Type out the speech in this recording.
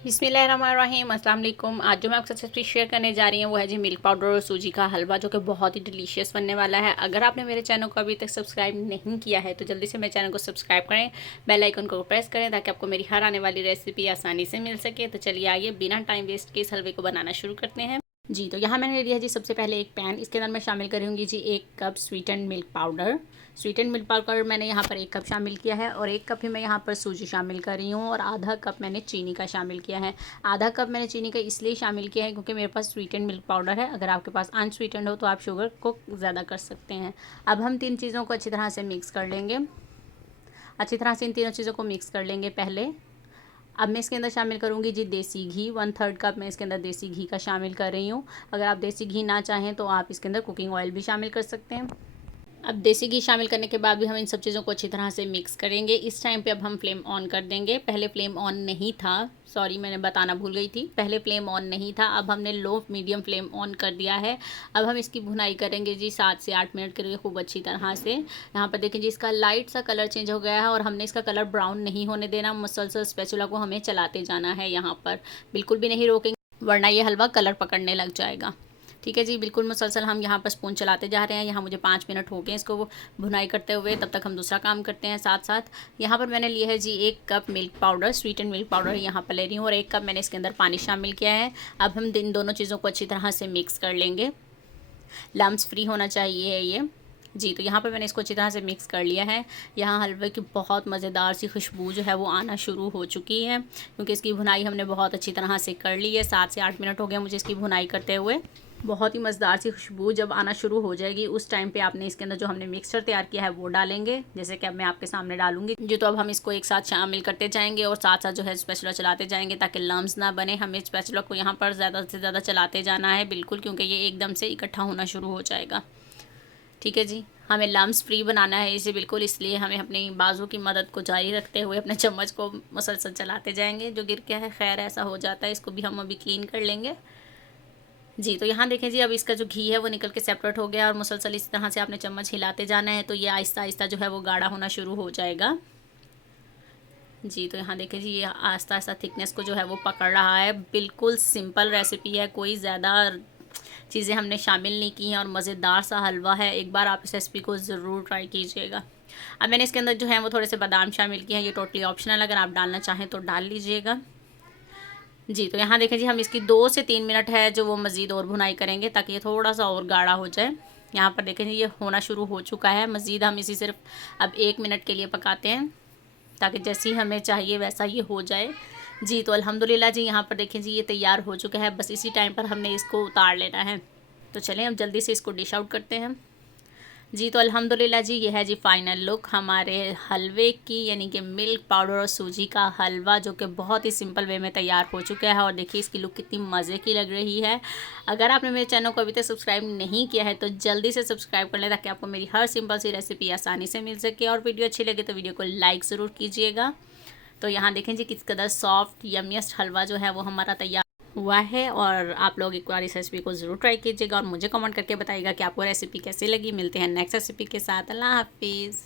बिस्मिल्लाहिर्रहमानिर्रहीम, अस्सलाम वालेकुम। आज जो मैं आपके साथ रेसिपी शेयर करने जा रही हूँ वो है जी मिल्क पाउडर और सूजी का हलवा, जो कि बहुत ही डिलीशियस बनने वाला है। अगर आपने मेरे चैनल को अभी तक सब्सक्राइब नहीं किया है तो जल्दी से मेरे चैनल को सब्सक्राइब करें, बेल आइकन को प्रेस करें ताकि आपको मेरी हर आने वाली रेसिपी आसानी से मिल सके। तो चलिए आइए बिना टाइम वेस्ट के इस हलवे को बनाना शुरू करते हैं। जी, तो यहाँ मैंने लिया है जी सबसे पहले एक पैन। इसके अंदर मैं शामिल करूँगी जी 1 cup sweetened milk powder. Sweetened milk powder मैंने यहाँ पर 1 कप शामिल किया है और 1 कप ही मैं यहाँ पर सूजी शामिल कर रही हूँ और आधा कप मैंने चीनी का शामिल किया है। आधा कप मैंने चीनी का इसलिए शामिल किया है क्योंकि मेरे पास स्वीटेंड मिल्क पाउडर है। अगर आपके पास अनस्वीटेंड हो तो आप शुगर को ज़्यादा कर सकते हैं। अब हम 3 चीज़ों को अच्छी तरह से मिक्स कर लेंगे। अच्छी तरह से इन तीनों चीज़ों को मिक्स कर लेंगे पहले। अब मैं इसके अंदर शामिल करूँगी जी देसी घी। 1/3 कप मैं इसके अंदर देसी घी का शामिल कर रही हूँ। अगर आप देसी घी ना चाहें तो आप इसके अंदर कुकिंग ऑयल भी शामिल कर सकते हैं। अब देसी घी शामिल करने के बाद भी हम इन सब चीज़ों को अच्छी तरह से मिक्स करेंगे। इस टाइम पे अब हम फ्लेम ऑन कर देंगे। पहले फ्लेम ऑन नहीं था, सॉरी मैंने बताना भूल गई थी, पहले फ्लेम ऑन नहीं था। अब हमने लो मीडियम फ्लेम ऑन कर दिया है। अब हम इसकी भुनाई करेंगे जी 7 से 8 मिनट के लिए खूब अच्छी तरह से। यहाँ पर देखें जी इसका लाइट सा कलर चेंज हो गया है और हमने इसका कलर ब्राउन नहीं होने देना। मुसलसल स्पैचुला को हमें चलाते जाना है, यहाँ पर बिल्कुल भी नहीं रोकेंगे वरना ये हलवा कलर पकड़ने लग जाएगा। ठीक है जी, बिल्कुल मुसलसल हम यहाँ पर स्पून चलाते जा रहे हैं। यहाँ मुझे 5 मिनट हो गए इसको भुनाई करते हुए, तब तक हम दूसरा काम करते हैं साथ साथ। यहाँ पर मैंने लिया है जी 1 cup milk powder, sweetened milk powder यहाँ पर ले रही हूँ और 1 कप मैंने इसके अंदर पानी शामिल किया है। अब हम इन दोनों चीज़ों को अच्छी तरह से मिक्स कर लेंगे। लम्स फ्री होना चाहिए है ये जी। तो यहाँ पर मैंने इसको अच्छी तरह से मिक्स कर लिया है। यहाँ हलवे की बहुत मज़ेदार सी खुशबू जो है वो आना शुरू हो चुकी है क्योंकि इसकी भुनाई हमने बहुत अच्छी तरह से कर ली है। 7 से 8 मिनट हो गया मुझे इसकी भुनाई करते हुए। बहुत ही मज़ेदार सी खुशबू जब आना शुरू हो जाएगी उस टाइम पे आपने इसके अंदर जो हमने मिक्सचर तैयार किया है वो डालेंगे, जैसे कि अब मैं आपके सामने डालूंगी जी। तो अब हम इसको एक साथ शामिल करते जाएंगे और साथ साथ जो है स्पैचुला चलाते जाएंगे ताकि लम्स ना बने। हमें स्पैचुला को यहाँ पर ज़्यादा से ज़्यादा चलाते जाना है बिल्कुल, क्योंकि ये एकदम से इकट्ठा होना शुरू हो जाएगा। ठीक है जी, हमें लम्स फ्री बनाना है इसे बिल्कुल, इसलिए हमें अपनी बाजू की मदद को जारी रखते हुए अपने चम्मच को मुसलसल चलाते जाएंगे। जो गिर गया है खैर ऐसा हो जाता है, इसको भी हम अभी क्लीन कर लेंगे जी। तो यहाँ देखें जी अब इसका जो घी है वो निकल के सेपरेट हो गया और मुसलसल इस तरह से आपने चम्मच हिलाते जाना है तो ये आहिस्ता आहिस्ता जो है वो गाढ़ा होना शुरू हो जाएगा जी। तो यहाँ देखें जी ये आहिस्ता आहिस्ता थिकनेस को जो है वो पकड़ रहा है। बिल्कुल सिंपल रेसिपी है, कोई ज़्यादा चीज़ें हमने शामिल नहीं की हैं और मज़ेदार सा हलवा है। एक बार आप इस रेसिपी को ज़रूर ट्राई कीजिएगा। अब मैंने इसके अंदर जो है वो थोड़े से बादाम शामिल किए हैं, ये टोटली ऑप्शनल, अगर आप डालना चाहें तो डाल लीजिएगा जी। तो यहाँ देखें जी हम इसकी 2 से 3 मिनट है जो वो मज़ीद और भुनाई करेंगे ताकि ये थोड़ा सा और गाढ़ा हो जाए। यहाँ पर देखें जी ये होना शुरू हो चुका है। मज़ीद हम इसी सिर्फ अब 1 मिनट के लिए पकाते हैं ताकि जैसी हमें चाहिए वैसा ये हो जाए जी। तो अल्हम्दुलिल्लाह जी यहाँ पर देखें जी ये तैयार हो चुका है। बस इसी टाइम पर हमने इसको उतार लेना है। तो चलें अब जल्दी से इसको डिश आउट करते हैं जी। तो अल्हम्दुलिल्लाह जी ये है जी फाइनल लुक हमारे हलवे की, यानी कि मिल्क पाउडर और सूजी का हलवा, जो कि बहुत ही सिंपल वे में तैयार हो चुका है। और देखिए इसकी लुक कितनी मज़े की लग रही है। अगर आपने मेरे चैनल को अभी तक सब्सक्राइब नहीं किया है तो जल्दी से सब्सक्राइब कर लें ताकि आपको मेरी हर सिंपल सी रेसिपी आसानी से मिल सके। और वीडियो अच्छी लगे तो वीडियो को लाइक ज़रूर कीजिएगा। तो यहाँ देखें जी किस कदर सॉफ्ट यमियस्ट हलवा जो है वो हमारा तैयार हुआ है। और आप लोग एक बार इस रेसिपी को ज़रूर ट्राई कीजिएगा और मुझे कमेंट करके बताइएगा कि आपको रेसिपी कैसी लगी। मिलते हैं नेक्स्ट रेसिपी के साथ। अल्लाह हाफिज़।